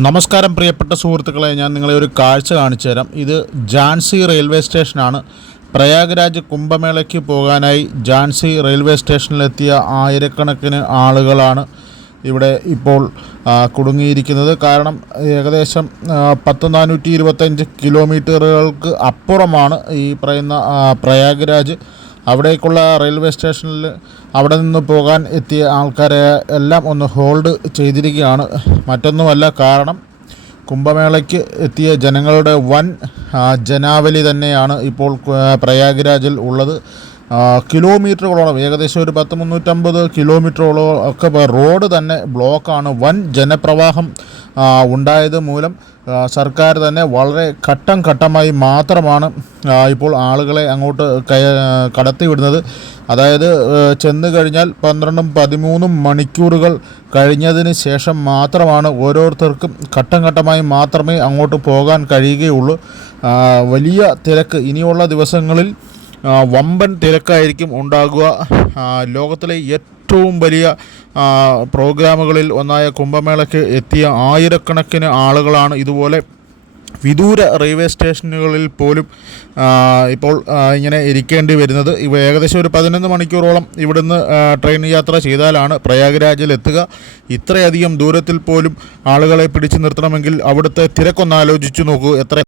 നമസ്കാരം പ്രിയപ്പെട്ട സുഹൃത്തുക്കളെ. ഞാൻ നിങ്ങളെ ഒരു കാഴ്ച കാണിച്ചു തരാം. ഇത് ജാൻസി റെയിൽവേ സ്റ്റേഷനാണ്. പ്രയാഗ്രാജ് കുംഭമേളയ്ക്ക് പോകാനായി ജാൻസി റെയിൽവേ സ്റ്റേഷനിലെത്തിയ ആയിരക്കണക്കിന് ആളുകളാണ് ഇവിടെ ഇപ്പോൾ കുടുങ്ങിയിരിക്കുന്നത്. കാരണം ഏകദേശം പത്ത് നാനൂറ്റി ഇരുപത്തഞ്ച് കിലോമീറ്ററുകൾക്ക് അപ്പുറമാണ് ഈ പറയുന്ന പ്രയാഗ്രാജ്. അവിടേക്കുള്ള റെയിൽവേ സ്റ്റേഷനിൽ അവിടെ നിന്ന് പോകാൻ എത്തിയ ആൾക്കാരെ എല്ലാം ഒന്ന് ഹോൾഡ് ചെയ്തിരിക്കുകയാണ്. മറ്റൊന്നുമല്ല കാരണം കുംഭമേളയ്ക്ക് എത്തിയ ജനങ്ങളുടെ വൻ ജനാവലി തന്നെയാണ് ഇപ്പോൾ പ്രയാഗ്രാജിൽ ഉള്ളത്. കിലോമീറ്ററുകളോളം ഏകദേശം ഒരു പത്ത് മുന്നൂറ്റമ്പത് കിലോമീറ്ററോളം ഒക്കെ റോഡ് തന്നെ ബ്ലോക്കാണ് വൻ ജനപ്രവാഹം ഉണ്ടായത് മൂലം. സർക്കാർ തന്നെ വളരെ ഘട്ടം ഘട്ടമായി മാത്രമാണ് ഇപ്പോൾ ആളുകളെ അങ്ങോട്ട് കടത്തിവിടുന്നത് അതായത് ചെന്ന് കഴിഞ്ഞാൽ പന്ത്രണ്ടും പതിമൂന്നും മണിക്കൂറുകൾ കഴിഞ്ഞതിന് ശേഷം മാത്രമാണ് ഓരോരുത്തർക്കും ഘട്ടം ഘട്ടമായി മാത്രമേ അങ്ങോട്ട് പോകാൻ കഴിയുകയുള്ളൂ. വലിയ തിരക്ക് ഇനിയുള്ള ദിവസങ്ങളിൽ വമ്പൻ തിരക്കായിരിക്കും ഉണ്ടാകുക. ലോകത്തിലെ ഏറ്റവും വലിയ പ്രോഗ്രാമുകളിൽ ഒന്നായ കുംഭമേളയ്ക്ക് എത്തിയ ആയിരക്കണക്കിന് ആളുകളാണ് ഇതുപോലെ വിദൂര റെയിൽവേ സ്റ്റേഷനുകളിൽ പോലും ഇപ്പോൾ ഇങ്ങനെ ഇരിക്കേണ്ടി വരുന്നത്. ഇവ ഏകദേശം ഒരു പതിനൊന്ന് മണിക്കൂറോളം ഇവിടുന്ന് ട്രെയിൻ യാത്ര ചെയ്താലാണ് പ്രയാഗ്രാജിൽ എത്തുക ഇത്രയധികം ദൂരത്തിൽ പോലും ആളുകളെ പിടിച്ചു നിർത്തണമെങ്കിൽ അവിടുത്തെ തിരക്കൊന്ന് ആലോചിച്ചു നോക്കൂ. എത്ര